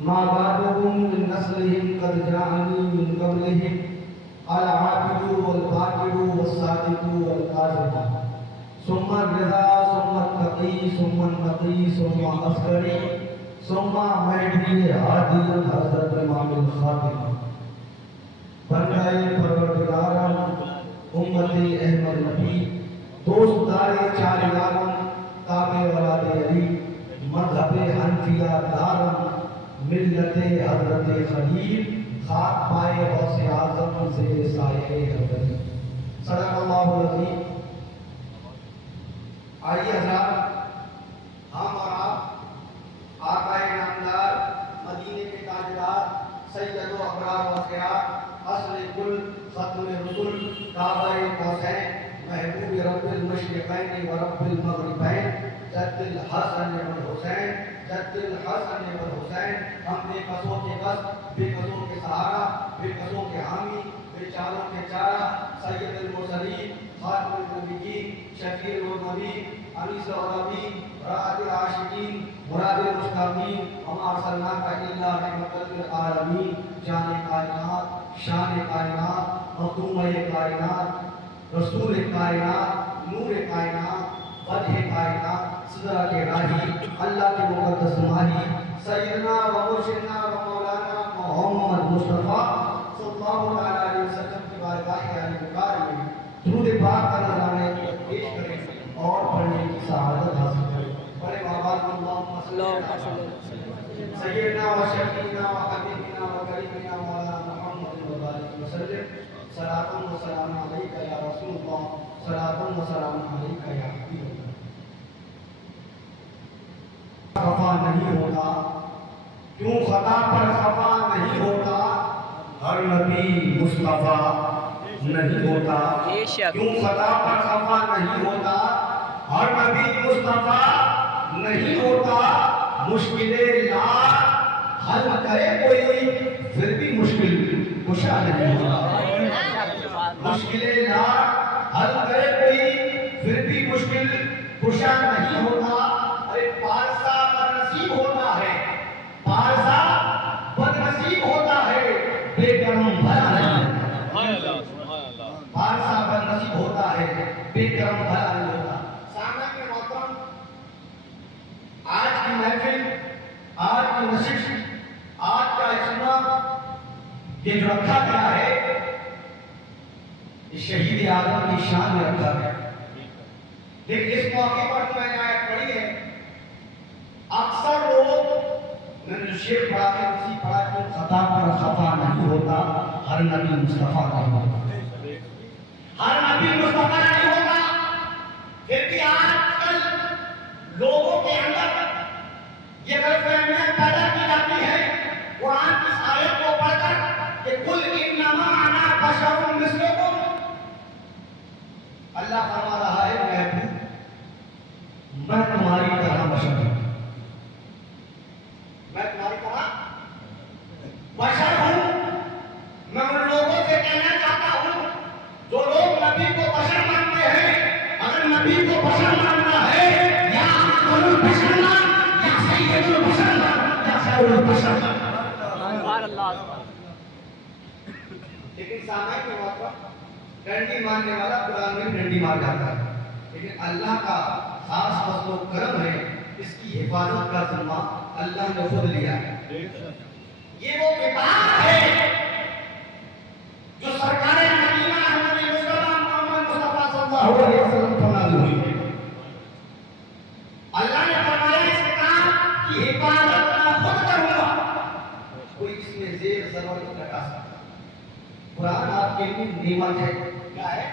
ما بعدهم من نسلهم قد جاءني من قبلهم العابد والباكر والصادق والكاذب ثم الرضا ثم التقي ثم النقي ثم عسكري ثم مهدي هادي حضرت امام الخاتم بندائے پروردگارم امتی احمد نبی دوست دار چار یارم تابع ولاد علی مذہب حنفیہ دارم ملت حضرت خلیل خاک پائے غوث اعظم سے سایہ حضرت صدق اللہ العظیم. آئیے حضرات، ہم اور آپ آقا نامدار مدینے کے تاجدار سید و ابرار و خیار اصل کل ختم رسول کعبہ قوسین محبوب رب المشرقین و رب المغربین جد الحسن والحسین جد الحسن والحسین ہم بے قصوں کے قصد، بے قصوں کے سہارا، بے قصوں کے حامی، بے چاروں کے چارہ سید المرسلین خاتم النبیین شفیع النبی انیس النبی راحت العاشقین مراد المشتاقین وما ارسلناک الا رحمۃ للعالمین جان کائنات شان کائنات مخدوم کائنات رسول کائنات نور کائنات وجہ کائنات صدر کے راہی اللہ کے مقدس ماہی سیدنا و مرشدنا و مولانا محمد مصطفیٰ صلی اللہ علیہ وسلم کی بارگاہ عالی وقار میں درود پاک کا نذرانے پیش کریں اور پڑھنے کی سعادت حاصل کریں. بڑے آباد اللہم صلی اللہ علیہ وسلم سیدنا و شفیعنا و حبیبنا و کریمنا مولانا محمد و بارک وسلم صلاۃ و سلام علیک یا رسول اللہ صلاۃ و سلام علیک یا حبیب اللہ. خفا نہیں ہوتا کیوں خطا پر خفا نہیں ہوتا ہر نبی مصطفیٰ نہیں ہوتا کیوں خطا پر خفا نہیں ہوتا ہر نبی مصطفیٰ نہیں ہوتا مشکلیں لا حل کرے کوئی پھر بھی مشکل کشا نہیں ہوتا مشکلیں لا حل کرے کوئی پھر بھی مشکل کشا نہیں ہوتا. ارے پارسا بدنصیب ہوتا ہے پارسا بدنصیب ہوتا ہے بے کرم بھلا نہیں پارسا بدنصیب ہوتا ہے بے کرم بھلا نہیں ہوتا. سامنے کے محترم آج کی محفل آج کی نشست آج کا اجتماع یہ جو رکھا گیا ہے یہ شہید اعظم کی شان میں رکھا گیا. لیکن اس موقع پر میں نے آیت پڑھی ہے اکثر لوگ میں نے شعر پڑھا ہے اسی پڑھا کہ خطا پر خفا نہیں ہوتا ہر نبی مصطفیٰ نہیں ہوتا ہر نبی مصطفیٰ نہیں ہوتا. پھر بھی آج کل لوگوں کے اندر یہ غلط فہمیاں پیدا کی جاتی ہے قرآن کی اس آیت کو پڑھ کر کہ قل انما انا بشر مثلکم. اللہ فرما رہا ہے محبوب میں تمہاری طرح بشر ہوں میں تمہاری طرح بشر ہوں. میں ان لوگوں سے کہنا چاہتا ہوں جو لوگ نبی کو بشر مانتے ہیں اگر نبی کو بشر ماننا ہے یا افضل البشر مان یا سید البشر مان یا خیر البشر مان. لیکن سامنے کے موقع ڈنڈی مارنے والا قرآن میں ڈنڈی مار جاتا ہے لیکن اللہ کا خاص فضل و کرم ہے اس کی حفاظت کا ذمہ اللہ نے خود لیا ہے. یہ وہ کتاب ہے جو سرکار مدینہ احمد مصطفیٰ محمد مصطفیٰ صلی اللہ علیہ وسلم پر نازل ہوئی ہے. اللہ نے فرمایا اس کتاب کی حفاظت میں خود کروں گا کوئی اس میں زیر ضرور نہیں لگا سکتا. قرآن آپ کے لیے نعمت ہے. کیا ہے؟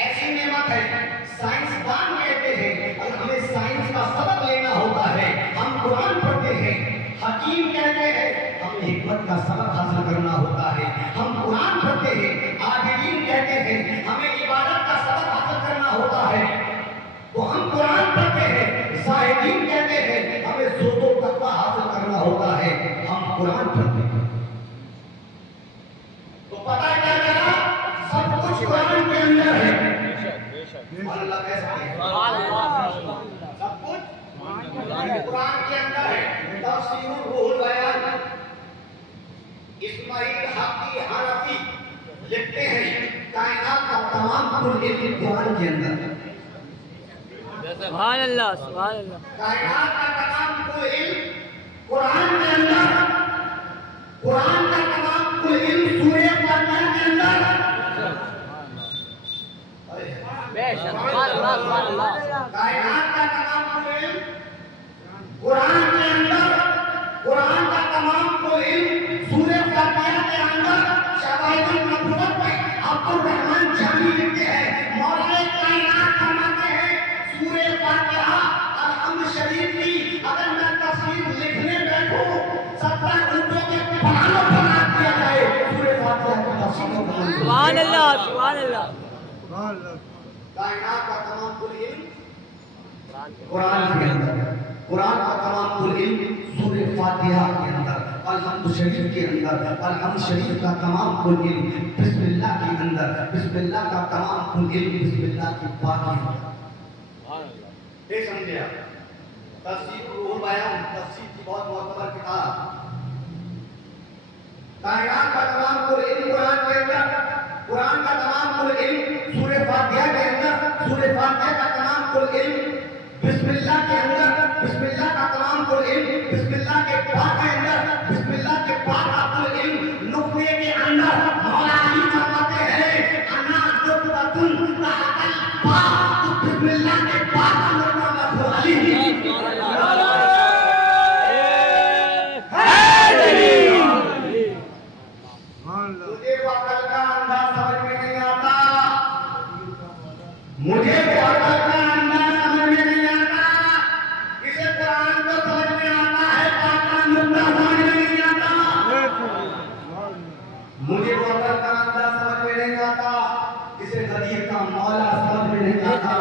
ایسی نعمت ہے سائنسدان کہتے ہیں اگر ہمیں سائنس کا سبق لینا ہوتا ہے ہم قرآن پڑھتے ہیں. حکیم کہتے ہیں ہمیں حکمت کا سبق حاصل کرنا ہوتا ہے ہم قرآن پڑھتے ہیں. عابدین کہتے ہیں ہمیں عبادت کا سبق حاصل کرنا ہوتا ہے تو ہم قرآن پڑھتے ہیں. زاہدین کہتے ہیں ہمیں زہد و تقویٰ حاصل کرنا ہوتا ہے ہم قرآن پڑھتے ہیں. تو پتہ کیا چلا سب کچھ قرآن کے اندر ہے. اللہ کہہ سکتے ہیں سب کچھ قرآن کے اندر ہے. तफसीर रूहुल बयान इस्माइल हकी हनफी लिखते हैं कायनात का तमाम कुल इल्म कुरान के अंदर। सुभान अल्लाह, सुभान अल्लाह। कायनात का तमाम कुल इल्म कुरान के अंदर, कुरान का तमाम कुल इल्म सूरह फातिहा के अंदर। बेशक, सुभान अल्लाह, सुभान अल्लाह। कायनात का तमाम कुल इल्म कुरान के अंदर, कुरान का तमाम कुल इल्म सूरह फातिहा के अंदर। शवाहिदुल नबुव्वत में अब्दुल रहमान जामी लिखते हैं मौलाए कायनात फरमाते हैं सूरह फातिहा अल-हम्द शरीफ की अगर मैं तफसीर लिखने बैठूं 17 घंटों के पढ़ानो बना दिया जाए सूरह फातिहा की तफसीर को। सुभान अल्लाह, सुभान अल्लाह। कायनात का तमाम कुल इल्म कुरान के अंदर, कुरान का तमाम कुल इल्म सूरह फातिहा के अंदर, अल-हम्द शरीफ के अंदर, अल-हम्द शरीफ का तमाम कुल इल्म बिस्मिल्लाह के अंदर, बिस्मिल्लाह का तमाम कुल इल्म बिस्मिल्लाह की पाक के अंदर। ये समझे आप? तफसीर रूहुल बयान तफसीर की बहुत मुअत्तबर किताब। कायनात का तमाम कुल इल्म कुरान के अंदर, कुरान का तमाम कुल इल्म सूरह फातिहा के अंदर, सूरह फातिहा का तमाम कुल इल्म बिस्मिल्लाह के अंदर, बिस्मिल्लाह का तमाम कुल इल्म बिस्मिल्लाह के पाक के अंदर, बिस्मिल्लाह के पाक का कुल इल्म नुक्ते के अंदर। मौला अली फरमाते हैं अना नुक्ततुन तहतल पाक, बिस्मिल्लाह के पाक का नुक्ता मौला अली। मुझे वो अकल का अंदाज समझ में नहीं आता, मुझे वो अकल का अंदाज समझ में नहीं आता। इसे कुरान को समझ में आता है, पाक का नुक्ता समझ में नहीं आता। मुझे वो अकल का अंदाज समझ में नहीं आता, इसे गदीर का मौला समझ में नहीं आता।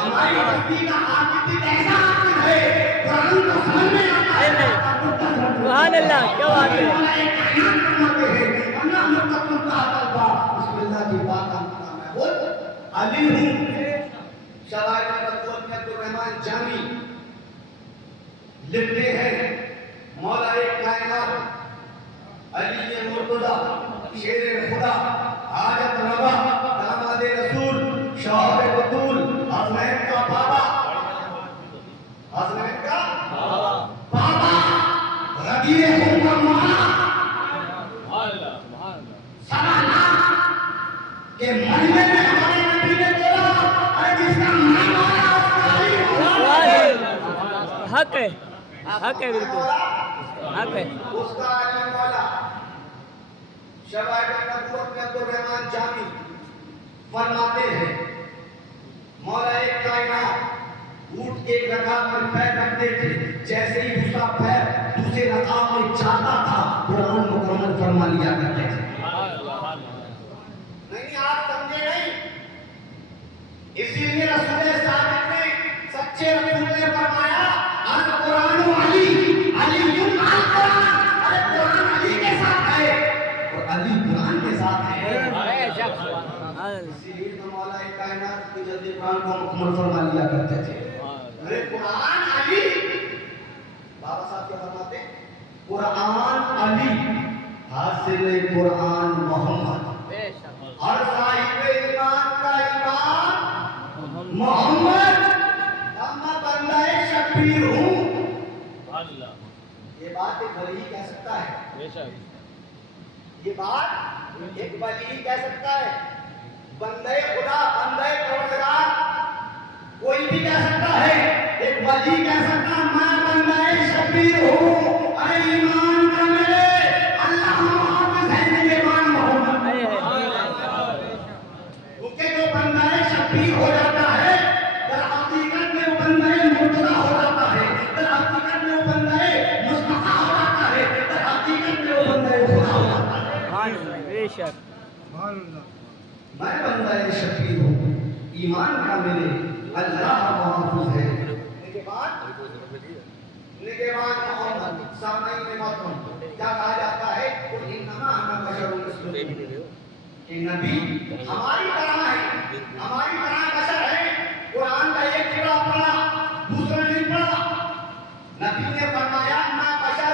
हमारी बस्ती का आकिब ऐसा आकिब है, कुरान को समझ में आता है। सुभान अल्लाह, क्या बात है। बिस्मिल्लाह की बात का मैं खुद अली हूँ। शवाहिदुल नबुव्वत में अब्दुल रहमान जामी लिखते हैं मौलाए कायनात अली मुर्तज़ा शेर खुदा हाजत रवा दामाद रसूल शौहर बतूल हसनैन का बाबा, हसनैन का बाबा रबीए का मौला सलाना के मजमे में हमारे नबी ने बोला अरे जिसका मन मौला उसका अली हक है, हक है, बिल्कुल हक है। उसका अली मौला। शवाहिदुल नबुव्वत में अब्दुल रहमान जामी फरमाते हैं मौलाए कायनात ऊंट के एक रकात में पैर रखते थे, जैसे ही उसका पैर दूसरे रकात में जाता था कुरान मुकम्मल फरमा लिया करते थे। नहीं आप समझे नहीं, इसीलिए रसूल सादिक ने सच्चे रसूल ने फरमाया अल कुरान अली अली अल कुरान। अरे कुरान अली के साथ है और अली कुरान के साथ है। बेशक, सुभान अल्लाह। इसीलिए तो मौला कायनात की जल्दी कुरान को मुकम्मल फरमा लिया करते थे। अरे कुरान अली, बाबा साहब क्या फरमाते? कुरान अली हासिल कुरान मोहम्मद। बेशक, हर साहिब ईमान का ईमान मोहम्मद। मैं बंदाए शब्बीर हूँ। ये बात एक वली कह सकता है, ये बात एक वली कह सकता है। बंदे खुदा बंदे परवरदिगार कोई भी कह सकता है, एक वली कह सकता मैं बंदाए शब्बीर हूँ। अरे ईमान का मेरे अल्लाह हाफिज़ है मेरे ईमान मोहम्मद। क्योंकि जो बंदाए शब्बीर हो जाता है दर हकीकत में वो बंदाए मुर्तज़ा हो जाता है, दर हकीकत में वो बंदाए मुस्तफ़ा हो जाता है, दर हकीकत में वो बंदाए खुदा हो जाता है। बेशक, मैं बंदाए शब्बीर हूँ, ईमान का मेरे अल्लाह हाफिज़ है। निगहबान मोहम्मद सामईन मोहतरम क्या कहा जाता है? इन्नमा अना बशरुन मिस्लुकुम, कि नबी हमारी तरह है, हमारी तरह बशर है। कुरान का एक टुकड़ा पढ़ा दूसरा नहीं पढ़ा। नबी ने फरमाया मैं बशर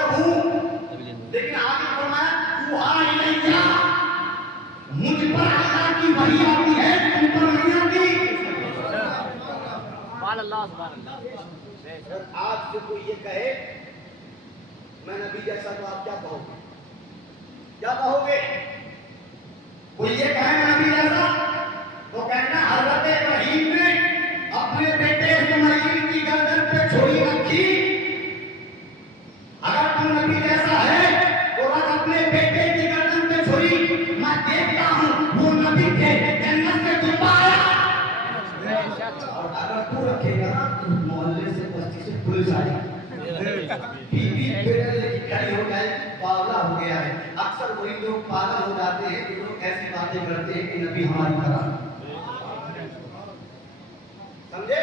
اگر آپ سے کوئی یہ کہے میں نبی جیسا تو آپ کیا کہو گے؟ کیا کہو گے؟ کوئی یہ کہے میں نبی جیسا تو کہنا حضرت ابراہیم نے اپنے بیٹے اسماعیل کی گردن پہ چھری رکھی، اگر تم نبی جیسا ہے تو رکھ اپنے بیٹے کی گردن پہ چھری، میں دیکھتا ہوں وہ نبی تھے جنت سے دبا آیا۔ اور اگر تو رکھے گا تو محلے سے بستی سے پولیس آ جائے، بیوی بیٹے لے کے کھڑی ہو جائے، پاگلا ہو گیا ہے۔ اکثر وہی لوگ پاگل ہو جاتے ہیں کہ لوگ ایسی باتیں کرتے ہیں کہ نبی ہماری طرح، سمجھے؟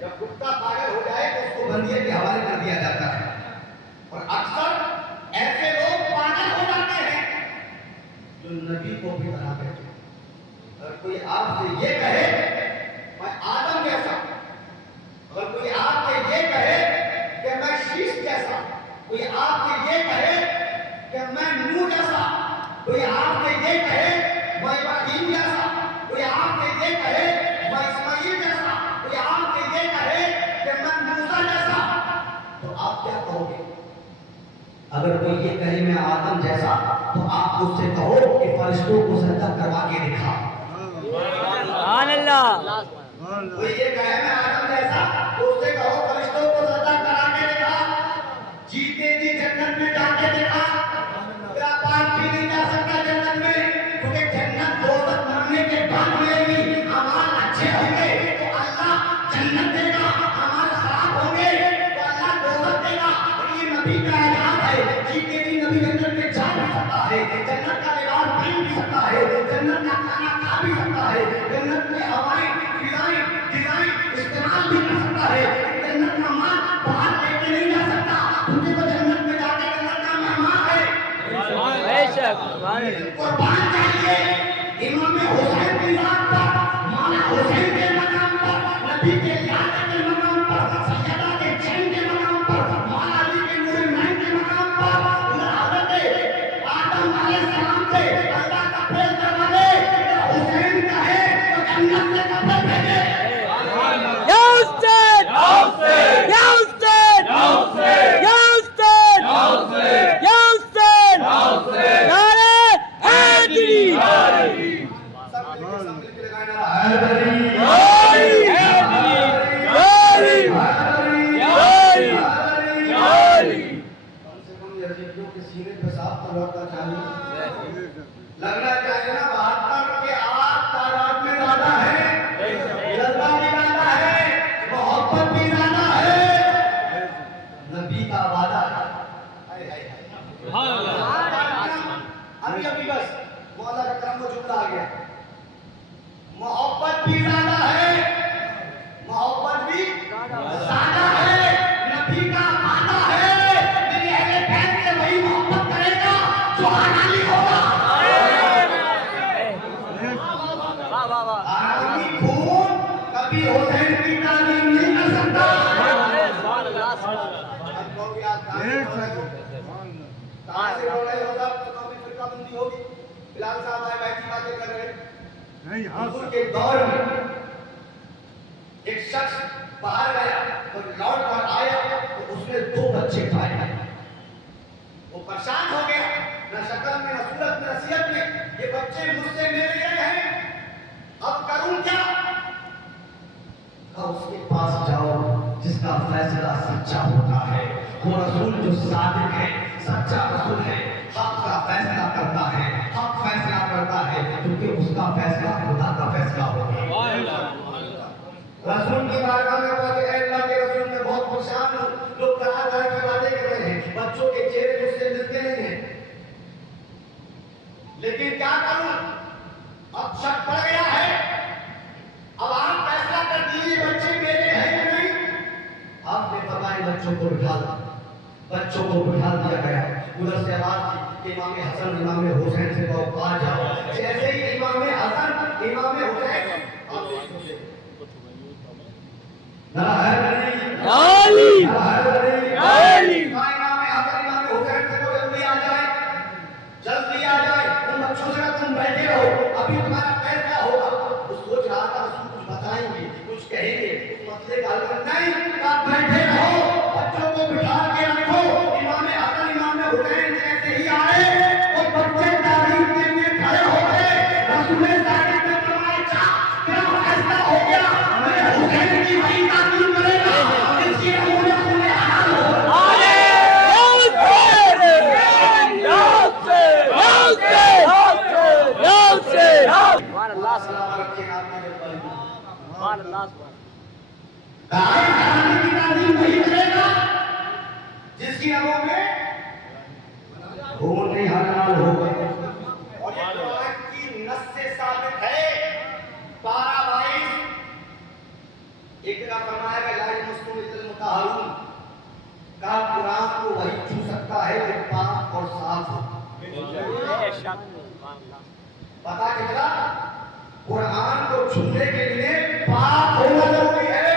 جب کتا پاگل ہو جائے تو اس کو بندیے کے حوالے کر دیا جاتا ہے، اور اکثر ایسے لوگ پاگل ہو جاتے ہیں جو نبی کو بھی طرح کہتے ہیں۔ اگر کوئی آپ سے یہ کہے میں آدم جیسا، اگر کوئی آپ سے یہ کہے کہ میں شیش جیسا، کوئی آپ سے یہ کہے کہ میں نوح جیسا، کوئی آپ سے یہ کہے میں ابراہیم جیسا، کوئی آپ سے یہ کہے میں اسماعیل جیسا، کوئی آپ سے یہ کہے کہ میں موسیٰ جیسا، تو آپ کیا کہو گے؟ اگر کوئی یہ کہے میں آدم جیسا تو آپ اس سے کہو کہ فرشتوں کو سجدہ کروا کے دکھا۔ سبحان اللہ۔ کوئی یہ کہے میں آدم جیسا تو اس سے کہو فرشتوں کو سجدہ کرا کے دکھا، جیتے جی جنت میں جا کے دکھا۔ تیرا باپ بھی نہیں جا سکتا جنت میں، کیونکہ جنت دوزخ مرنے کے بعد ملے گی۔ اعمال اچھے ہوں گے تو اللہ جنت دے گا، اعمال خراب ہوں گے تو اللہ دوزخ دے گا۔ اور یہ نبی کا اعلان ہے، جیتے جی نبی جنت میں جا بھی سکتا ہے، جنت کا لباس پہن بھی سکتا ہے، جنت کا کھانا کھا بھی سکتا ہے، جنت میں ہوائیں ڈیزائن استعمال بھی کر سکتا ہے، جنت کا مال باہر لے کے نہیں جا سکتا، کیونکہ وہ جنت میں جا کے جنت کا مہمان ہے۔ بے شک سبحان اللہ۔ قربان چاہیے امام حسین کی ذات پر، مولا حسین کے مقام پر، نبی کے لیاقت کے مقام پر، سیدہ کے چین کے مقام پر، مولا علی کے نور العین کے مقام پر، حضرت آدم علیہ السلام سے اللہ کا پیش کروانے حسین کا ہے تو جنت سے کپڑے بھیجے۔ یا حسین یا حسین یا حسین یا حسین یا حسین نعرہ حیدری سب مل کے لگائیں نعرہ حیدری، کم سے کم یزیدیوں کے سینے پہ صاف تو لوٹنا چاہیے، لگنا چاہیے نا 72 کے 8 تعداد میں زیادہ ہے، جذبہ بھی زیادہ ہے، محبت بھی زیادہ ہے، نبی کا وعدہ ہے۔ ابھی بس مولا کا کرم و جملہ آ گیا، محبت بھی زیادہ ہے، محبت بھی زیادہ ہے، نبی کا وعدہ ہے، میرے اہل بیت سے وہی محبت کرے گا جو حلالی ہوگا۔ حلالی خون کبھی حسین کی تعلیم نہیں کر سکتا۔ کہاں سے بول رہے ہو سب؟ قومی فرقہ بندی ہوگی، بلال صاحب آئے بیٹھی باتیں کر رہے ہیں۔ حضور کے دور میں ایک شخص باہر گیا اور لوٹ کر آیا تو اس نے 2 بچے پائے، وہ پریشان ہو گیا، نہ شکل میں نہ صورت میں نہ صحت میں، یہ بچے مجھ سے میرے لیے ہیں، اب کروں کیا؟ اس کے پاس جاؤ جس کا فیصلہ سچا ہوتا ہے، وہ رسول جو صادق ہے، سچا رسول ہے، حق کا فیصلہ کرتا ہے، حق فیصلہ کرتا ہے، کیونکہ اس کا فیصلہ خدا کا فیصلہ ہوتا ہے۔ رسول کی بارگاہ میں پہنچے، اے اللہ کے رسول میں بہت پریشان ہوں، لوگ طرح طرح کی باتیں کر رہے ہیں، بچوں کے چہرے مجھ سے ملتے نہیں ہیں، لیکن کیا کروں؟ اب شک پڑ گیا ہے، اب آپ فیصلہ کر دیجیے بچے میرے ہیں یا نہیں۔ آپ نے فرمایا بچوں کو بٹھا دیا، بچوں کو بٹھا دیا گیا، ادھر سے آواز تھی کہ امام حسن امام حسین سے کہو آ جاؤ، جیسے ہی امام حسن امام حسین نعرہ حیدری امام حسن امام حسین سے کہو جلدی آ جائے، جلدی آ جائے، ان بچوں سے تم بیٹھے رہو، ابھی تمہارا فیصلہ ہوگا۔ وہ سوچ رہا تھا رسول کچھ بتائیں گے، کچھ کہیں گے، اس مسئلے کا حل दाई घराने की तालीम वही करेगा जिसकी रगों में खून नहीं हलाल होगा। और ये कुरान की नस से साबित है। पारा 22 एक जगह फरमाया गया ला यमस्सुहु इल्लल मुतहहरून, का कुरान को वही छू सकता है जो पाक और साफ हो। पता कितना कुरान को छूने के लिए पाक होना जरूरी है।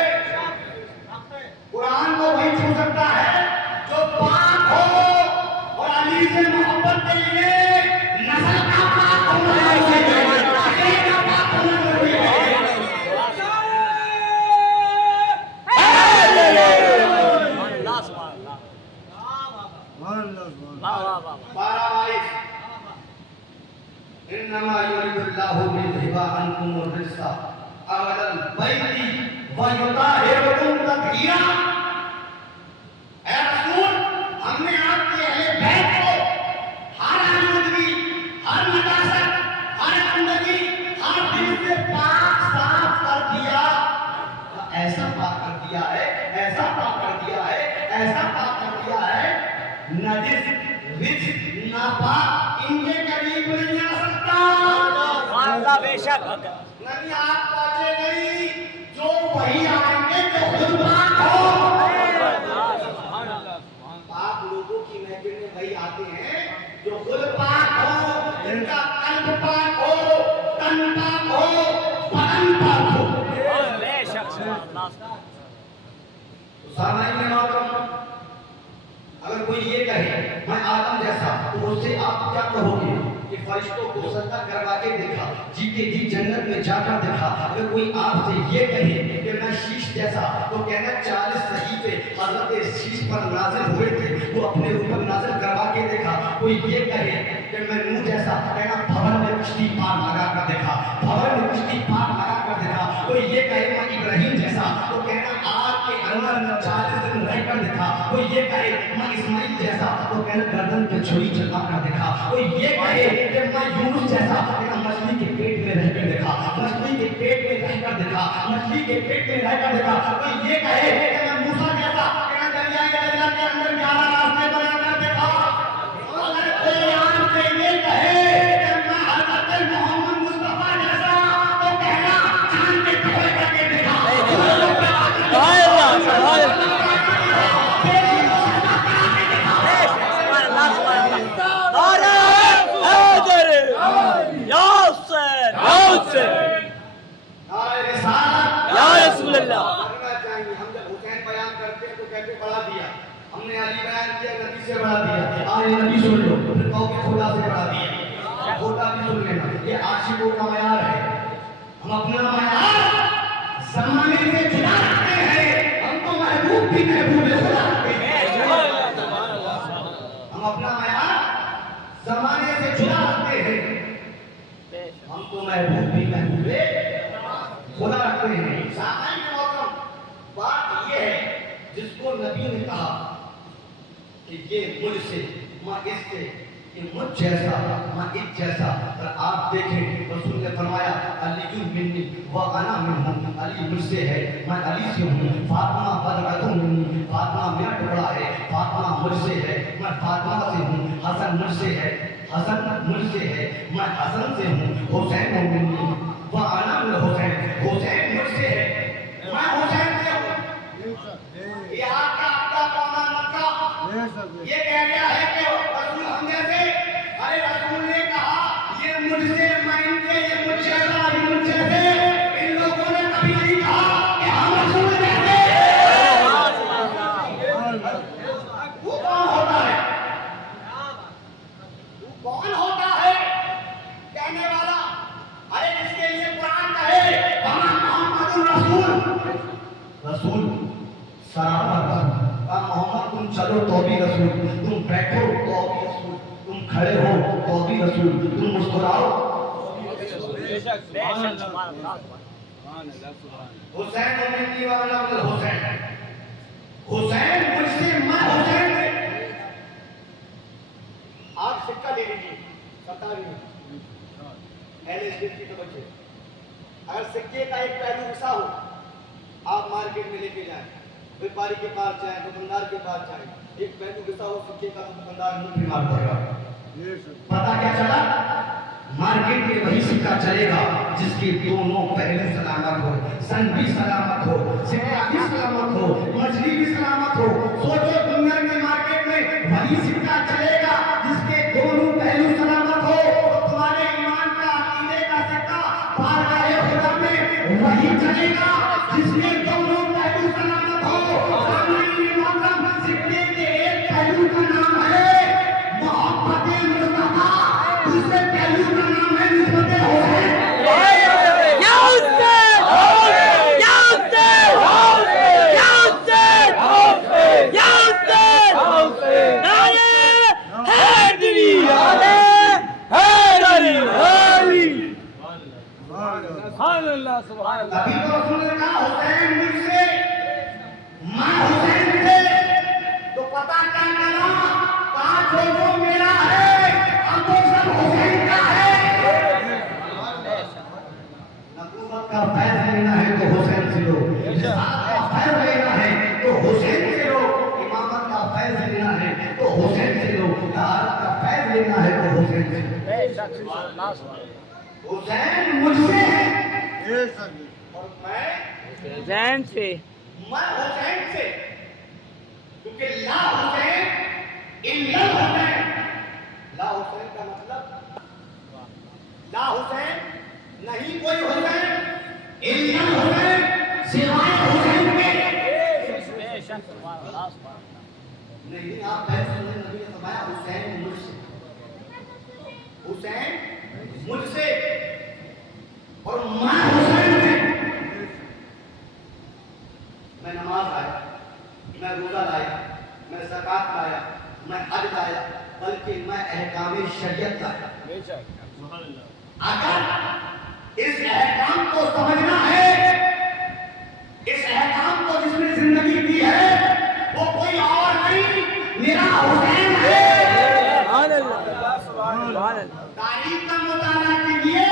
कुरान को वही छू सकता है जो पाक हो, और अली से मोहब्बत के लिए नस्ल का पाक होना जरूरी है, अकीदे का पाक होना जरूरी है। बारह बाईस इन्नमा युरिदुल्लाहु लियुज़हिबा अन्कुम अर्रिज्सा अहलल बैति व युताहिरकुम तत्हीरा। ऐ रसूल, हमने आपके अहले बैत को हर आलूदगी, हर नजासत, हर गंदगी, हर दिल से पाक साफ कर दिया। ऐसा पाक कर दिया है, ऐसा पाक कर दिया है, ऐसा पाक कर दिया है, नजिस रिच नापाक इनके करीब नहीं आ सकता। बेशक नहीं आप पहुंचे नहीं, जो वही आएंगे जो खुद पाक हो। पाक लोगों की महफिल में वही आते हैं जो खुद पाक हो, जिनका कल्ब पाक हो, तन पाक हो, बदन पाक हो। सामान्य मातरम, अगर कोई ये कहे मैं आदम जैसा, तो उससे आप क्या कहोगे कि फरिश्तों को सजदा करवा के देखा, जीते जी जन्नत में जाकर देखा। अगर कोई आपसे ये कहे कि मैं शीश जैसा, तो कहना 40 सहीफे हजरत शीश पर नाजिल हुए थे, वो अपने ऊपर नाजिल करवा के देखा। कोई ये कहे कि मैं नूह जैसा, कहना भवन में किश्ती पार लगा कर देखा, भवन में किश्ती पार लगा कर देखा। कोई ये कहे मैं इब्राहिम जैसा, तो कहना आग के अंदर 40 दिन रहकर देखा। कोई ये कहे मैं इस्माइल जैसा, तो कहना गर्दन पे छुरी चला कर देखा। कोई ये कहे कि मैं यूनुस जैसा, कहना मछली के पेट में रहकर देखा, मछली के पेट में रहकर देखा, मछली के पेट में रहकर देखा। कोई ये कहे कि मैं मूसा जैसा, कहना दरिया के अंदर 11 रास्ते बनाकर देखा। अगर कोई आपसे ये कहे कि मैं हज़रत मोहम्मद मुस्तफा जैसा, तो कहना चांद के टुकड़े करके देखा। हमने अली बयान किया, नबी से बढ़ा दिया, आज नबी सुन लो, फिर कहो कि खुदा से बढ़ा दिया। खुदा भी सुन लेना, ये आशिकों का मयार है। हम अपना मयार ज़माने से जुदा रखते हैं, हमको महबूब भी महबूब खुदा रखते हैं। हम अपना मयार ज़माने से जुदा रखते हैं, हमको महबूब भी महबूब खुदा रखते हैं। सामान्य मौसम बात ये है जिसको नबी ने कहा कि ये मुझसे, मैं इससे, ये मुझ जैसा, मैं इस जैसा। पर आप देखें रसूल ने फरमाया अली मिन्नी व अना मिन्हु, अली मुझसे है, मैं अली से हूँ। फातिमा बदअतुन मिन्नी, फातिमा मेरा टुकड़ा है, फातिमा मुझसे है, मैं फातिमा से हूँ। हसन मुझसे है, हसन मुझसे है, मैं हसन से हूँ। हुसैन मिन्नी व अना मिन हुसैन, हुसैन मुझसे है, मैं हुसैन से हूँ। ये आपका आपका कौना मक्का ये कह गया है कि रसूल हम जैसे। अरे रसूल ने कहा ये मुझसे, मैं इनसे, ये मुझ जैसा, ये मुझ जैसे। इन लोगों ने कभी नहीं कहा कि हम रसूल जैसे। वो कौन होता है? वो कौन होता है कहने वाला? अरे जिसके लिए कुरान कहे मोहम्मद रसूल, रसूल सराफत का मोहम्मद, तुम चलो तो भी रसूल, तुम बैठो तो भी रसूल, तुम खड़े हो तो भी रसूल, तुम मुस्कुराओ। हुसैन मिन्नी व अना मिन हुसैन, हुसैन मुझसे, मैं हुसैन से। आप सिक्का ले लीजिए, 17 की तो बच्चे, अगर सिक्के का एक पहलू ऐसा हो آپ مارکیٹ میں لے کے جائیں، व्यापारी के पास जाए, दुकानदार के पास जाए, एक पहलू घिसा हो सिक्के का तो दुकानदार मुंह भी मार पड़ेगा। पता क्या चला? मार्केट में वही सिक्का चलेगा जिसके दोनों पहलू सलामत हो, सन भी सलामत हो, सिक्का भी सलामत हो, मछली भी सलामत हो। सोचो दुनिया के मार्केट में वही सिक्का चलेगा जिसके दोनों पहलू सलामत हो। तो तुम्हारे ईमान का, अकीदे का सिक्का बारगाह खुदा में वही चलेगा जिसके दोनों पहलू सलामत हो। सामने मोहतरम, सिक्के के एक पहलू का नाम है मोहब्बत मुस्तफा, दूसरे पहलू का नाम है निस्बत हुसैन। अभी तो रसूल ने कहा हुसैन मुझसे, मैं हुसैन से, तो पता क्या करा? कहा जो मेरा है अब तो सब हुसैन का है। नबूवत का फैज़ लेना है तो हुसैन से लो, रिसालत का फैज़ लेना है तो हुसैन से लो, इमामत का फैज़ लेना है तो हुसैन से लो, तहारत का फैज़ लेना है तो हुसैन से लो। हुसैन मुझसे है और मैं हुसैन से, क्योंकि ला हुसैन इल्ला हुसैन। ला हुसैन का मतलब ला हुसैन, नहीं कोई हुसैन, इल्ला हुसैन, सिवाय हुसैन के। नहीं, आप बैठे नबी ने फरमाया हुसैन मुझसे, हुसैन मुझसे और मैं हुसैन से। मैं नमाज लाया, मैं रोजा लाया, मैं ज़कात लाया, मैं हज लाया, बल्कि मैं अहकाम शरीयत लाया। अगर इस अहकाम को समझना है, इस अहकाम को जिसने जिंदगी दी है वो कोई और नहीं, मेरा हुसैन है। तारीख का मुताला कीजिए,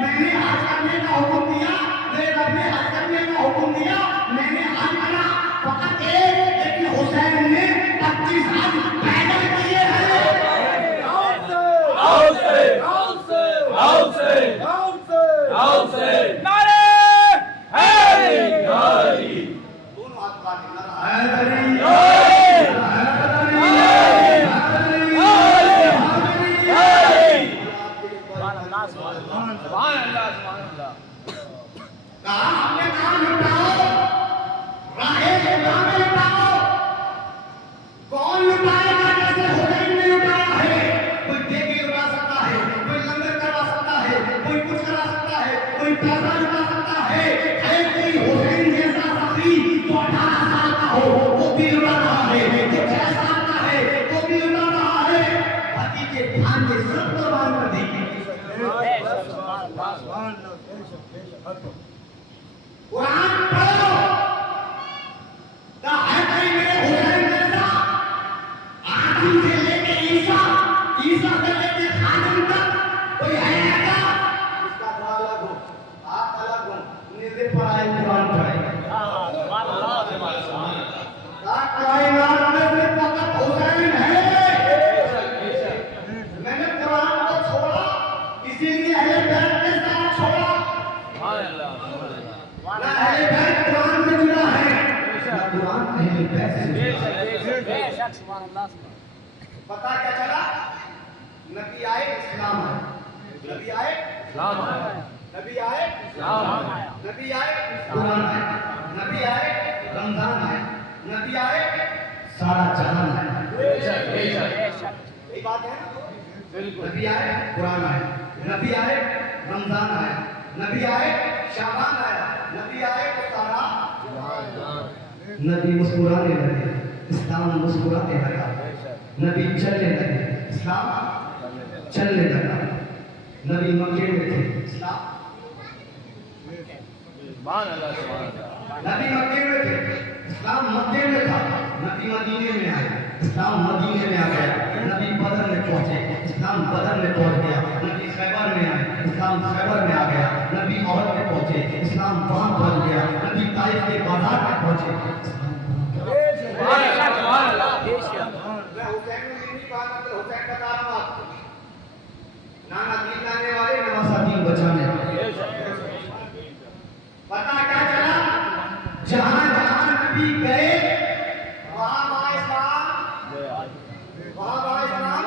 मैंने हज करने का हुक्म दिया, मेरे रब ने हज करने का हुक्म दिया, मैंने हज करा, फकत एक, लेकिन हुसैन ने 25 हज पैदल किए हैं। दोनों हाथ काटे ना कहा हमने काम लुटाओ, राहे खुदा में लुटाओ। कौन लुटाएगा? जैसे हुसैन ने लुटाया है। कोई देगी लुटा सकता है, कोई लंगर करवा सकता है, कोई कुछ करा सकता है, कोई पैसा लुटा सकता है। है कोई हुसैन जैसा सफी जो 18 साल का हो वो भी लुटा रहा है, जो 6 साल का है वो भी लुटा रहा है। पति के ध्यान के सब कुर्बान कर देंगे। कुरान पढ़ो, है कोई मेरे हुसैन जैसा? आदम से लेके ईसा, ईसा से लेके खादिम तक कोई है ऐसा? इसका तो अलग हो, आप अलग हो, निज़े पर आए कुरान पढ़े। कायनात में सिर्फ फकत हुसैन है। मैंने कुरान को छोड़ा, इसीलिए अहले बैत के साथ छोड़ा। ना अहले बैत कुरान से जुड़ा है, ना कुरान अहले बैत से जुड़ा है। पता क्या चला? नबी आए, इस्लाम आया। नबी आए, नबी आए, नबी आए, कुरान आया। नबी आए, रमजान आया। नबी आए, सारा जहान आया। यही बात है ना? नबी आए, कुरान आया। नबी आए, रमजान आया। नबी आए, शाबान आया। नबी आए तो सारा। नबी मुस्कुराने लगे, इस्लाम मुस्कुराने लगा। नबी चलने लगे, इस्लाम चलने लगा। नबी मक्के में थे, इस्लाम नबी मक्के में थे, इस्लाम मक्के में था। नबी मदीने में आए, इस्लाम मदीने में आ गया। नबी बदर में पहुंचे, इस्लाम बदर में पहुंच गया। नबी खैबर में आए, इस्लाम खैबर में आ गया। नबी औरत में पहुंचे, इस्लाम वहां पहुंच गया। नबी ताइफ के बाजार में पहुंचे। मैं हुसैन में नहीं बात कर, हुसैन बता रहा हूँ आपको। नाना दीन लाने वाले, नवासा दीन बचाने वाले। पता क्या चला? जहां जहां नबी गए वहाँ वहाँ इस्लाम, वहाँ वहाँ इस्लाम,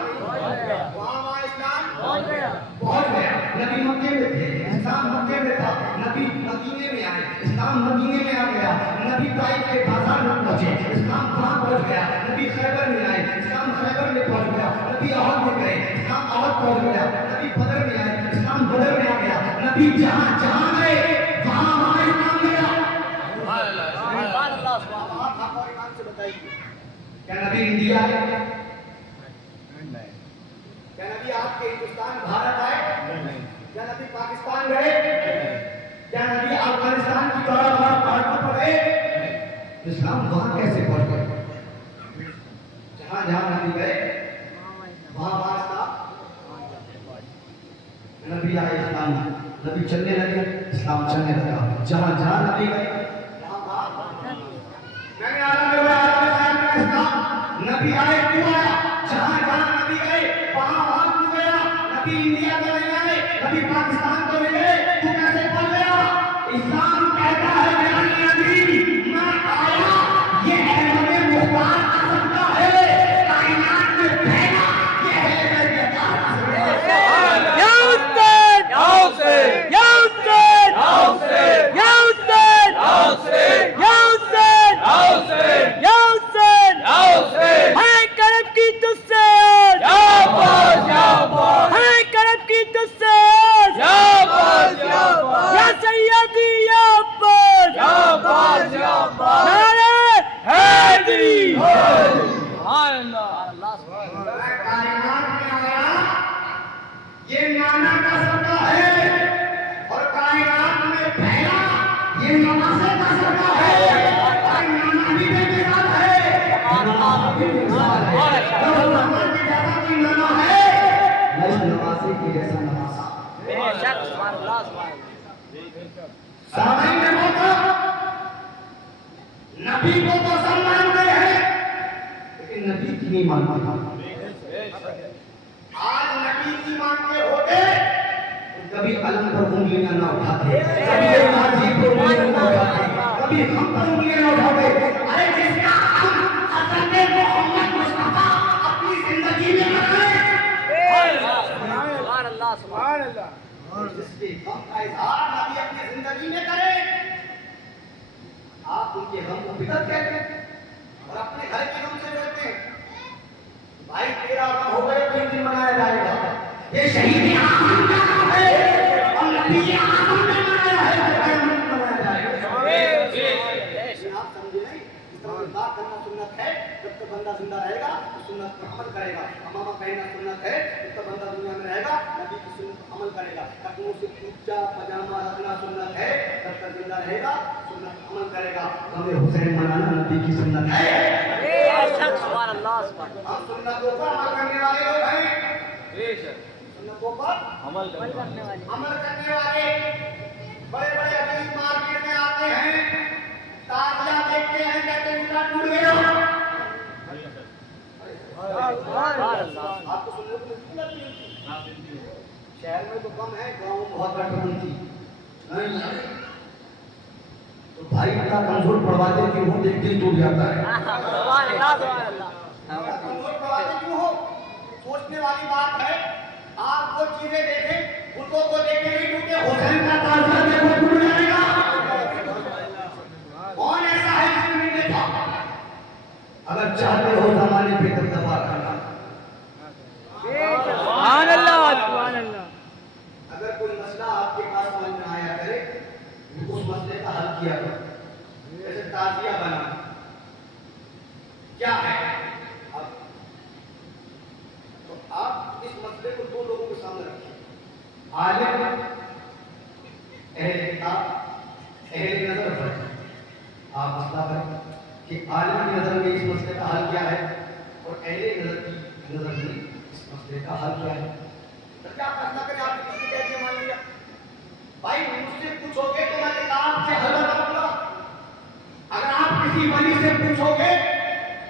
वहाँ वहाँ इस्लाम पहुंच गया। नबी मक्के में थे, इस्लाम मक्के में था। नबी मदीने में आए, इस्लाम मदीने में आ गया। नबी ताइफ के बाजार में पहुंचे, इस्लाम वहां पहुंच गया। नबी खैबर में आए, इस्लाम खैबर में पहुंच गया। नबी अहद में गए, इस्लाम अहद पहुंच गया। नबी बदर में आए, इस्लाम बदर में आ गया। नबी जहां जहां गए वहां वहां इस्लाम गया। आप और ईमान से बताइए, क्या नबी इंडिया आए? क्या नबी आपके हिंदुस्तान भारत आए? क्या नबी पाकिस्तान गए? क्या नबी अफगानिस्तान की पहाड़ों पर गए? इस्लाम वहां कैसे पहुंच गए? जहां जहां नबी गए वहाँ वहाँ इस्लाम। नबी आए, इस्लाम नबी चलने लगे, इस्लाम चलने लगा। जहां जहां नबी गए मैंने आलम में इस्लाम, नबी आए क्यों आया? जहां जहां नबी गए वहां वहां क्यों गया? नबी इंडिया तो नहीं आए, नबी पाकिस्तान तो नहीं गए, तू कैसे पहुंच गया? इस्लाम कहता है मेरा नबी मैं आया, ये अहमद मुख्तार का सदका है, कायनात में फैला, ये है मेरे अता का सदका। मैं कायनात में आया, ये नाना का सदका है और कायनात में फैला, ये नवासे का सदका है। और नाना भी मेरे साथ है, नाना भी मेरे साथ है। जो नाना के जैसा कोई नाना है, मैं इस नवासे के जैसा नवासा। सामने में मौका, नबी को तो सब मानते हैं, लेकिन नबी की नहीं मानते। आज नबी की मानते होते कभी अलम पर उंगलियां ना उठाते, कभी नाजी पर उंगलियां ना उठाते, कभी हम पर उंगलियां ना उठाते। अरे जिसका हम हज़रत मोहम्मद मुस्तफा अपनी जिंदगी में बनाए, जिसके गम का इजहार नबी अपनी जिंदगी में करे, आप उनके गम को बिदअत कहते हैं और अपने घर के गम से जोड़ते हैं। भाई तेरा गम हो गए, 3 दिन मनाया जाएगा। ये शहीद आजम का नाम है और नबी आजम ने मनाया है, क़यामत में मनाया जाएगा। लेकिन आप समझे नहीं, इस तरह की बात करना सुन्नत है। जब तक बंदा जिंदा रहेगा तो सुन्नत पर अमल करेगा। अमामा पहनना सुन्नत है, जब तक बंदा दुनिया में रहेगा नबी की सुन्नत पर अमल करेगा। टखनों से कुर्ता पजामा रखना सुन्नत है, जब तक जिंदा रहेगा सुन्नत पर अमल करेगा। हमें हुसैन मनाना नबी की सुन्नत है। हम सुन्नतों पर अमल करने वाले लोग हैं, सुन्नतों पर अमल करने वाले। बड़े बड़े अजीब मार्केट में आते हैं, ताजिया देखते हैं, कहते हैं इनका टूट गया। आपको सुनने को मिलती है? शहर में तो कम है, गाँव में बहुत बहुत थी नहीं तो भाई इतना कमजोर पड़वाते कि वो देख दिल टूट जाता है। कमजोर प्रवासी क्यों हो? सोचने वाली बात है। आप वो चीजें देखें, बुतों को देखे नहीं टूटे, हुसैन का ताज़ा देखो टूट जाएगा। कौन ऐसा है जिसने नहीं देखा? अगर चाहते हो जमाने पे दबदबा करना, अगर कोई मसला आपके पास समझ में आया करे तो उस मसले का हल किया करो। जैसे ताजिया बना क्या है? अब तो आप इस मसले को 2 लोगों के सामने रखिए, आलिम अहले किताब अहले नजर पर आप मसला करें कि आलिम की नजर में इस मसले का हल क्या है और अहले नजर की नजर में इस मसले का हल क्या है। तो क्या फैसला करें? आपने किसकी कह दिया मान लिया? भाई मुझसे पूछोगे तो मैं किताब से हल बताऊंगा, किसी वली से पूछोगे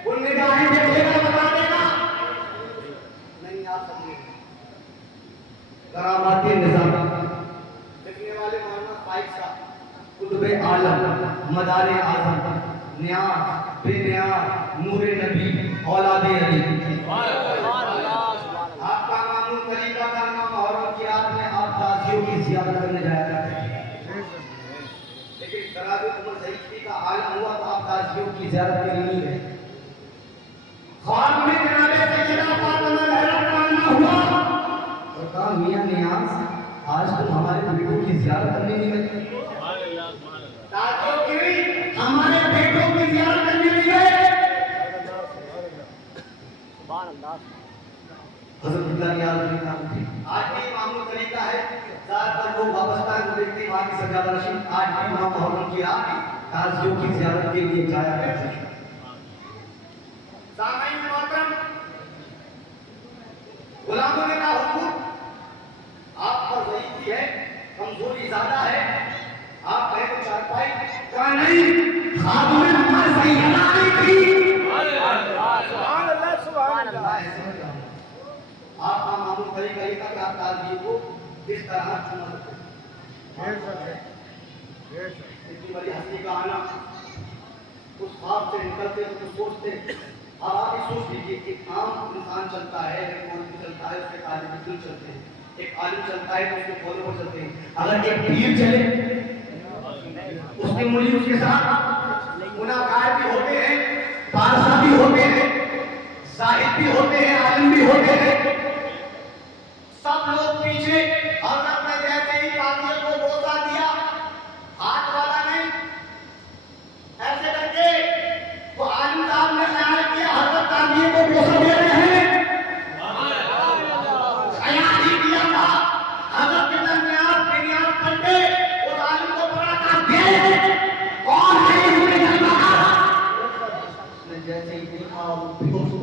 वो निगाहें देखेगा, बता देगा नहीं आ सकते। करामाती निजाम लिखने वाले मौलाना फाइज साहब, कुतुबे आलम, मदारे आजम, नियाज बेनियाज, नूरे नबी, औलादे अली। आपका मामूल तरीका का नाम मुहर्रम की रात में आप ताजियों की ज़ियारत करने जाया करते हैं, लेकिन तरावी उमर सईदी का आलम हुआ तो आप ताजियों की ज़ियारत के लिए नहीं गए। ख्वाब में जनाबे सैयदा फातिमा ज़हरा का आना हुआ और कहा मियां नियाज आज तुम हमारे बेटों की ज़ियारत करने नहीं गए। ताजियों की हमारे बेटों की ज़ियारत करने नहीं गए। आज भी मामूल तरीका है, ज़्यादातर लोग वापस को देखते हैं, वहाँ की सजादा रशीद आज भी वहाँ मुहर्रम की रात ताजियों की ज़ियारत के लिए जाया करते हैं। सामाईन मोहतरम, गुलामों ने कहा हुजूर आप पर ज़ईफ़ी है, कमजोरी ज़्यादा है, आप कहें तो चारपाई। कहा नहीं, खातून हमारे सैयदा थी। आपका मामूल तरीका ये था कि आप ताज़िए को इस तरह चुना सकते हैं। इतनी बड़ी हस्ती का आना, उस ख्वाब से निकलते तो सोचते। अब आप ये सोच लीजिए, एक आम इंसान चलता है, एक मौलवी चलता है, उसके तालिब इल्म चलते हैं, एक आलिम चलता है तो उसके फॉलोवर चलते हैं। अगर एक पीर चले, उसके मुरीद उसके साथ गुनाहगार भी होते हैं, बादशाह भी होते हैं, साहिब भी होते हैं, आलिम भी होते हैं, सब लोग पीछे। हज़रत ने जैसे ही ताज़िए को बोसा दिया, हाथ वाला नहीं, ऐसे करके तो आलिम साहब ने ख्याल किया हज़रत ताज़िए को बोसा दे रहे हैं। ख्याल ही किया था हज़रत के दरमियान बेनियाज पंडे उस आलिम को पकड़ा था, दे कौन है इसमें जलवा। उसने जैसे ही देखा वो बेहोश हो गया।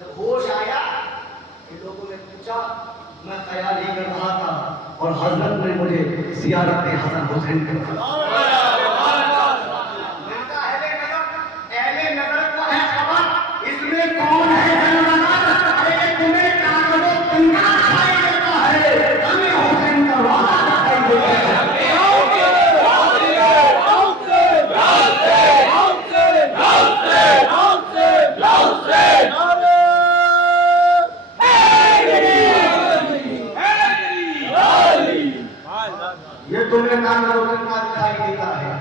जब होश आया इन लोगों ने पूछा, मैं ख्याल ही कर रहा था और हजरत ने मुझे ज़ियारत हसन हुसैन करवाया। अहले नज़र को है खबर, इसमें कौन है जलवागर। अरे तुम्हें कागज़ो तिनका दिखाई देता है, हमें हुसैन का वादा दिखाई देता है। ये तुम्हें कागज़ो तिनका दिखाई देता है,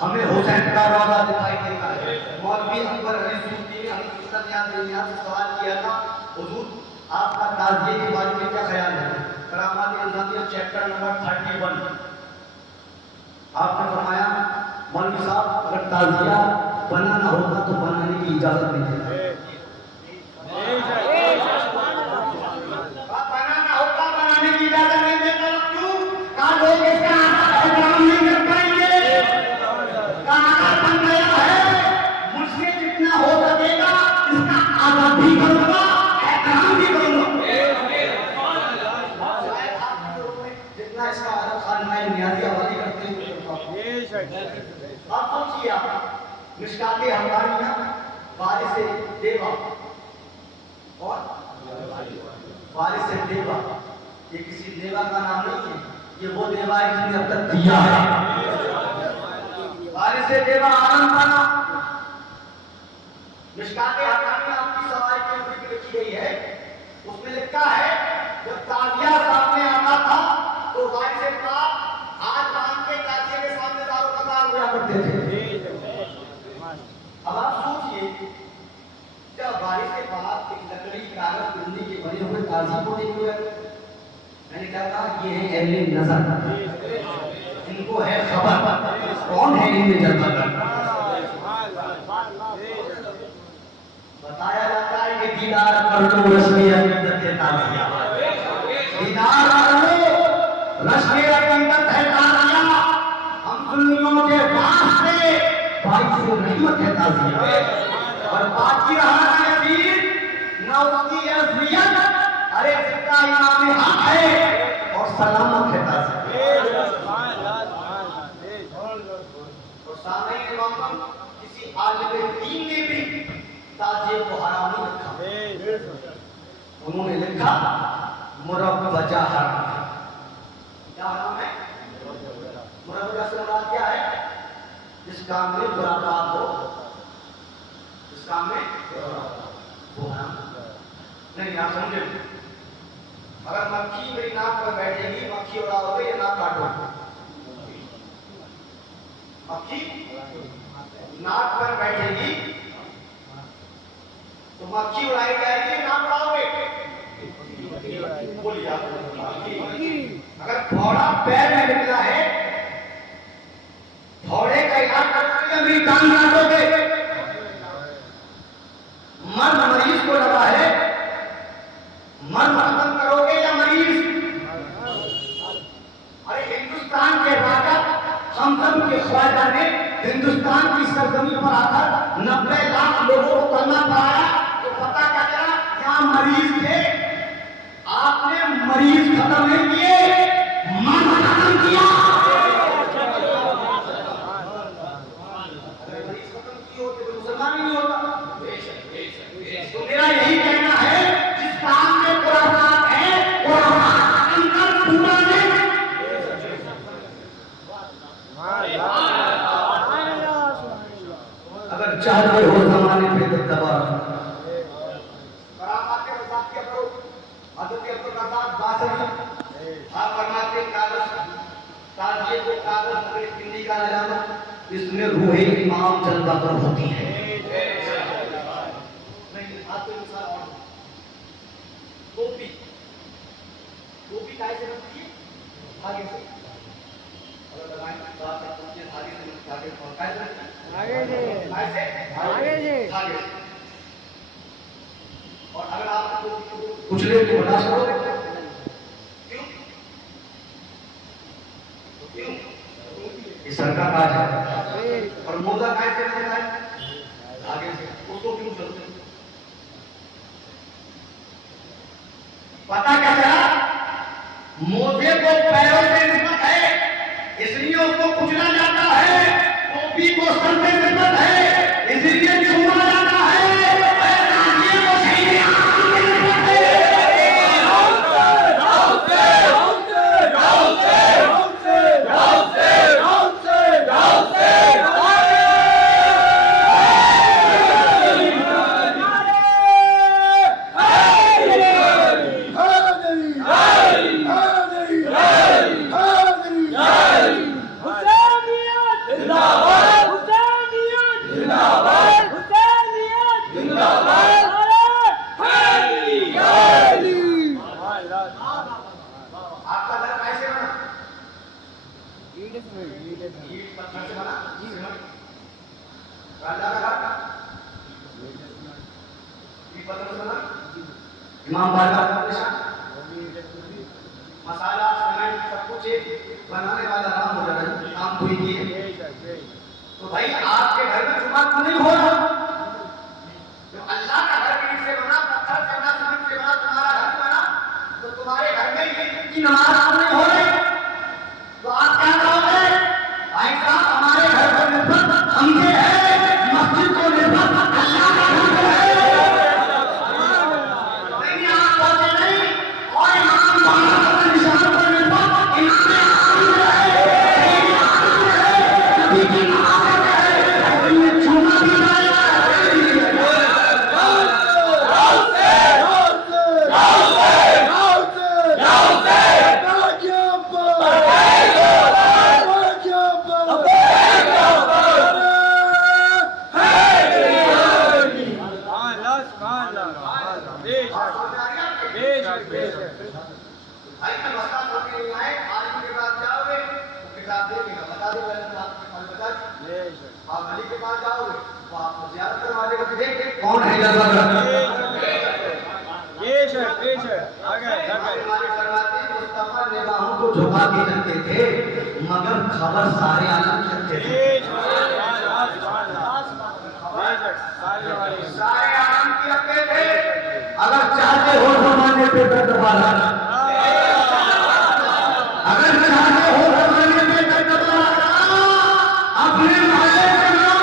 हमें हुसैन का वादा दिखाई देता है। मौलवी अकबर अली सूफी ने हमसे सवाल किया था, हुजूर आपका ताज़िए के बारे में क्या ख्याल है। करामात इंसानियत चैप्टर नंबर 31 आपने फरमाया, मौलवी साहब अगर ताज़िया बनाना होगा तो बनाने की इजाजत नहीं देता। बनाना होगा, बनाने की इजाजत नहीं देता। क्यों? कहा लोग इसका एहतराम नहीं कर पाएंगे। कहा बन गया है, मुझसे जितना हो सकेगा इसका आदर भी करूंगा, एहतराम भी करूंगा। जितना इसका आदर खानदान नियाज़िया वाली करते हैं। अब सोचिए आप, मिशकाते हमारियां वारिसे देवा और वारिसे देवा, ये किसी देवा का नाम नहीं है, ये वो देवा है जिसने अब तक दिया है। वारिसे देवा आलम का नाम। मिशकाते हमारियां आपकी सवारी के ऊपर लिखी गई है, उसमें लिखा है जब ताज़िया सामने आता था तो वारिसे पाक हाथ बांध के ताज़िए के सामने दारों कतार हुआ करते थे। अब आप सोचिए, जब वारिसे पाक एक लकड़ी कागज बिंदी के बने हुए ताज़ी को देख हुए, मैंने क्या कहा, ये है अहले नजर, इनको है खबर कौन है इनमें जलवा। बताया जाता है कि दीदार कर लो रश्मि अकीदत है ताज़िया, दीदार कर लो रश्मि अकीदत है ताज़िया। हम सुन्नियों के वास्ते भाई से रहमत है ताज़िया, और बाकी रहा यकीन न उसकी असलियत, अरे जितना इमाम हक है और सलामत है ताज़िया। और सामने इमाम किसी आलिम दीन ने भी ताजिए को हराम नहीं लिखा। उन्होंने लिखा मुरव्वजा हराम है। क्या हराम है? मुरव्वजा से मुराद क्या है? जिस काम में बुरा काम हो, जिस काम में वो हराम नहीं। आप समझे? अगर मक्खी मेरी नाक पर बैठेगी, मक्खी उड़ाओगे या नाक काटोगे? मक्खी नाक पर बैठेगी तो मक्खी उड़ाई जाएगी, नाक उड़ाओगे? बोलिए आप। अगर घोड़ा पैर में निकला है, घोड़े का इलाज करोगे या मेरी टांग काटोगे? मर्द मरीज को लगा है, मर्द खत्म करोगे या मरीज? अरे हिंदुस्तान के राजा हम सब के ख्वाजा ने हिंदुस्तान की सरजमीन पर आकर 90 लाख लोगों को कलमा पढ़ाया, तो पता क्या चला? यहाँ मरीज थे, आपने मरीज खत्म नहीं किए, मर्द खत्म किया। अगर मरीज खत्म किए होते तो मुसलमान ही नहीं होता। तो मेरा यही कहना है, जिस काम में कुरान है वो अंदर पूरा नहीं। अगर चाहते हो जमाने पे तो दबा करामात के वसात क्या करो? हज़रत अब्दुल रज़ाक बासरी आप फरमाते कागज ताजिए को कागज अगर हिंदी का लगाना, इसमें रूहे इमाम जलवा पर होती है। नहीं आपको मिसाल और टोपी, टोपी काहे से बनती है? धागे से। अगर लगाएं तो आप धागे से धागे और काहे से? धागे से। धागे से। और अगर आप कुछ ले तो बता सकोगे क्यों? क्यों? ये सर का काज है। और मोजा काहे से बनता है? धागे से। उसको क्यों चलते? पता क्या चला? मोजे को पैरों से निस्बत है, इसलिए उसको कुचला जाता है। टोपी को सर से निस्बत है, इसलिए छुआ जाता है। ताजिए को सीने आँख से निस्बत है। आपका घर कैसे बना? ईंट पत्थर से बना? राजा का घर ईंट पत्थर से बना? इमाम बारगाह का निशान? मसाला सीमेंट सब कुछ एक बनाने वाला राम हो जाता है, काम कोई किए। तो भाई आपके घर में जुमा क्यों नहीं हो रहा? जो अल्लाह का घर ईंट से बना, पत्थर से बना, सीमेंट से बना, तुम्हारा घर बना, तो तुम्हारे घर में ईद की नमाज नहीं हो रही, तो आप क्या करोगे? भाई साहब हमारे घर को निस्बत हमसे है, मस्जिद को निस्बत अल्लाह का घर से है। नहीं आप बोलते नहीं, और इमाम बारगाह का निशान को निस्बत इमाम आज़म है, लेकिन आपने छूना भी नहीं। भाई मैं बता दो कि नहीं आए, आलिम के पास जाओगे तो किताब देखेगा, बता दो पहले तो आपके पास बता दो। आप अली के पास जाओगे तो आपको ज़ियारत करवा देगा कि देख कौन है जलवा हमारे फरमाते मुस्तफा निगाहों को झुका के रखते थे, मगर खबर सारे आलम रखते थे। सारे आलम की रखते थे। अगर चाहते हो जमाने पे दर्द वाला, अगर चाहते हो जमाने पे दर्द वाला, अपने भाई के नाम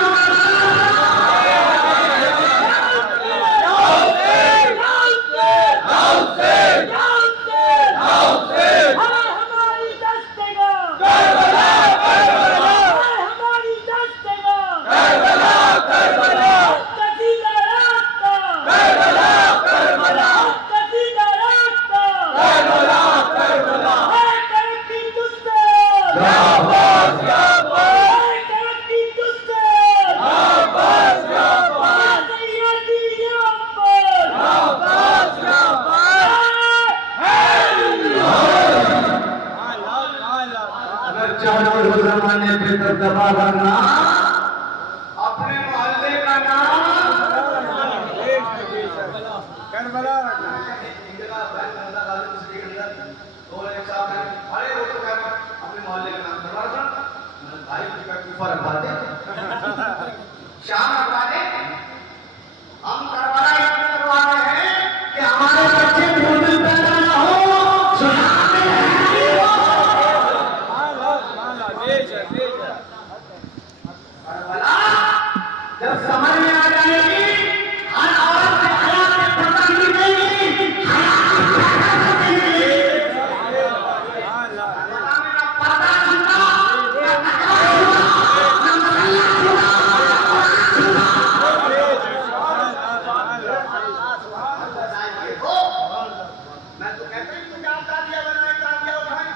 दबदबा करना, अपने मोहल्ले का नाम करबला रखना। अरे वो तो अपने मोहल्ले का नाम करवा रखा, भाई कूफा रखवा दे, शाम रखवा दे। हम करबला इसलिए करवा रहे हैं कि हमारे बच्चे भूल पैदा ना हो। जब समझ में आ जाएगी हर औरत से हयात में पता नहीं देगी, पता छूटा मैं तो कहता हूँ तुम जानता दिया बनाए काम दिया उठाए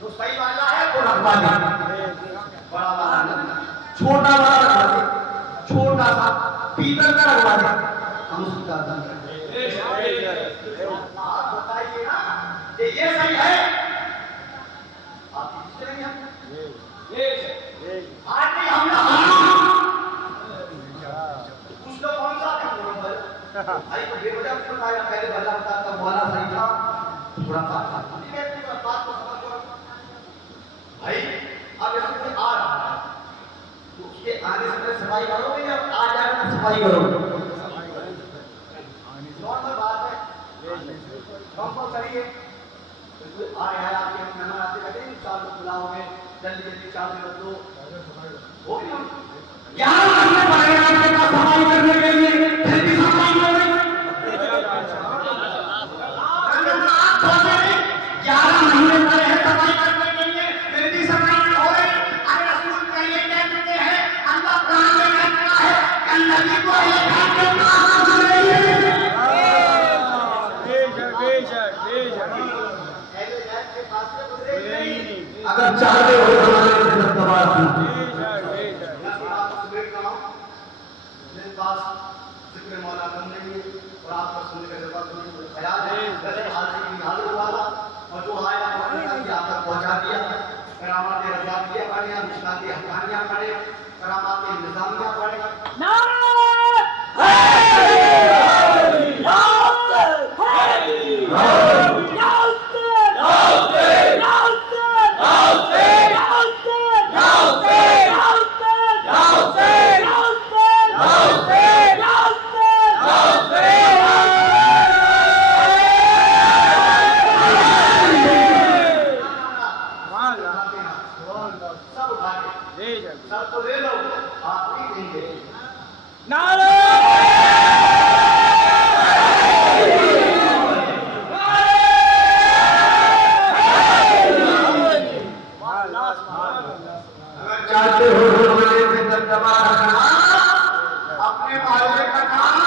तो सही वाला है वो रखवा दे, बड़ा वाला छोटा वाला रखवा दे, छोटा सा पीतल का रखवा दे, हम उसकी प्रार्थना करें। आप बताइए ना कि ये सही है, आप किससे नहीं हैं? आज नहीं हम कुछ लोग कौन सा भाई को बेवजह क्यों आया? पहले भला बताता वाला सही था, थोड़ा सा ठीक है, बात को समझ लो भाई। अब ऐसे कोई आ रहा है तो उसके आने से पहले सफाई करोगे या आ जाएगा तो सफाई करोगे? नॉर्मल बात है, कंपलसरी है। कोई आ रहा है आपके मेहमान आते रहते हैं, चार लोग बुलाओगे, जल्दी जल्दी चार लोग बदलो, हो गया 11 महीने पड़े आपके पास सफाई करने के लिए, फिर भी सफाई हो रही 11 महीने पड़े हैं सफाई करने के लिए, फिर भी सफाई हो रही। अरे रसूल पहले कह चुके हैं, अल्लाह कुरान में कहता है कि नबी को ये काम करना अगर चाहते हो हमारे दरबार में मेरे पास जिक्र मौला कम नहीं है और आपका सुनने का जवाब मुझे ख्याल है जैसे हाजिर की हाजिर वाला और जो आया आपने आप तक पहुंचा दिया। करामात रज़ाकिया पढ़े, मुश्किलात हक़ानिया पढ़े, करामात निज़ामिया पढ़े। सब तो ले लो, आप नहीं देंगे। चाहते हो हमारे से दबदबा रखना, अपने मोहल्ले का नाम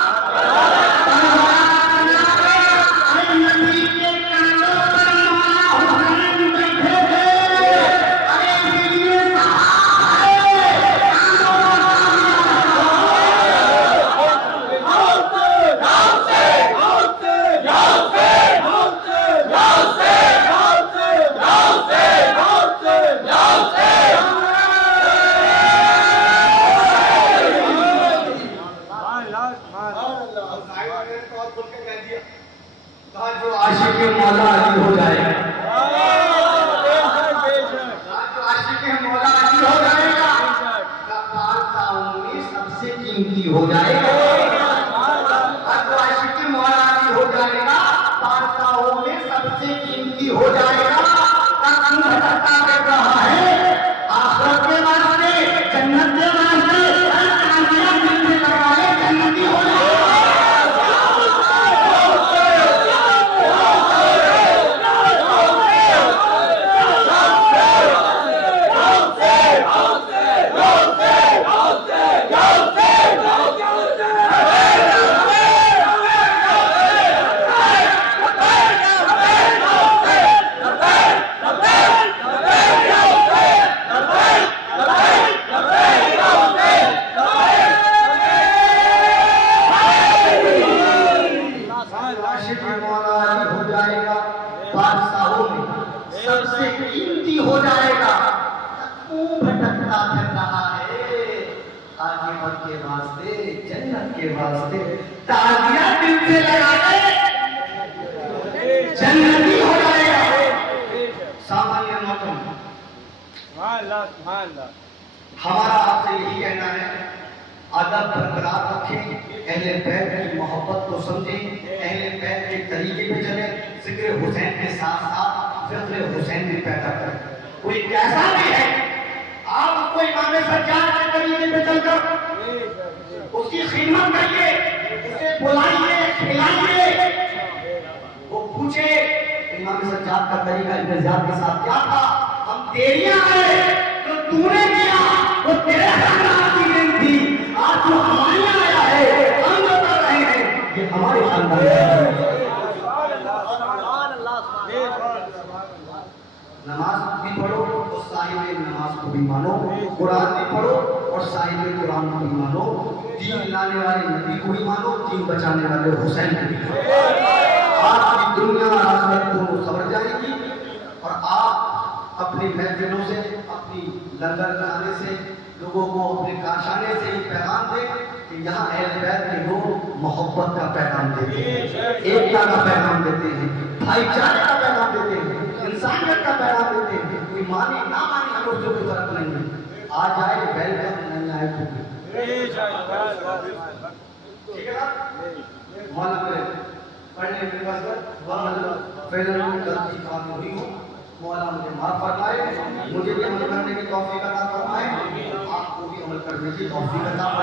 जो आशिक मौला अली हो जाएगा, जो आशिक मौला अली हो जाएगा, सबसे कीमती हो जाएगा। जो आशिक मौला अली हो जाएगा, बादशाहों में सबसे कीमती हो जाएगा। कर रहा है आखिरत के वास्ते, जन्नत के वास्ते, जन्नती हो जाएगा। واسطے تعزیہ دل سے لگا کے جنتی ہو جائے گا. سامعین محترم، ہمارا آپ سے یہی کہنا ہے، ادب برقرار رکھیں، اہل بیت کی محبت کو سمجھیں، اہل بیت کے طریقے پہ چلیں، ذکر حسین کے ساتھ ساتھ فکر حسین بھی پیدا کریں. کوئی کیسا بھی ہے، آپ کو امام سجاد کے طریقے پہ چل کر اس کی خدمت کریے، اسے بلائیے، کھلائیے. وہ پوچھے امام سجاد کا طریقہ ابن زیاد کے ساتھ کیا تھا؟ ہم تیریاں آئے جو تو نے کیا وہ تیرے خاندان کی دن تھی، آج جو ہمارے یہاں آیا ہے ہم بتا رہے ہیں یہ ہمارے خاندان کا ہے. نماز بھی پڑھو اور صاحب نماز کو بھی مانو، قرآن بھی پڑھو اور صاحب قرآن کو بھی مانو، دین لانے والے نبی کو بھی مانو، دین بچانے والے حسین کو بھی مانو. آپ کی دنیا اور آخرت دونوں سنور جائے گی اور آپ اپنی محفلوں سے، اپنی لنگر کھانے سے، لوگوں کو اپنے کاشانے سے یہ پیغام دیں کہ یہاں اہل بیت کے لوگ محبت کا پیغام دیتے ہیں، ایکتا کا پیغام دیتے ہیں، بھائی چارے کا پیغام دیتے ہیں، انسانیت کا پیغام دیتے ہیں. کوئی مانے نہ مانے ہم اس سے کوئی فرق نہیں ہے. آ جائے ویلکم، نہیں آئے تو ٹھیک ہے نا. مولانا پڑھنے کی واسطہ فیضل غلطی کام ہوئی ہوں، مولا مجھے معاف فرمائے، مجھے بھی عمل کرنے کی توفیق عطا فرمائے، آپ کو بھی عمل کرنے کی توفیق عطا فرمائے.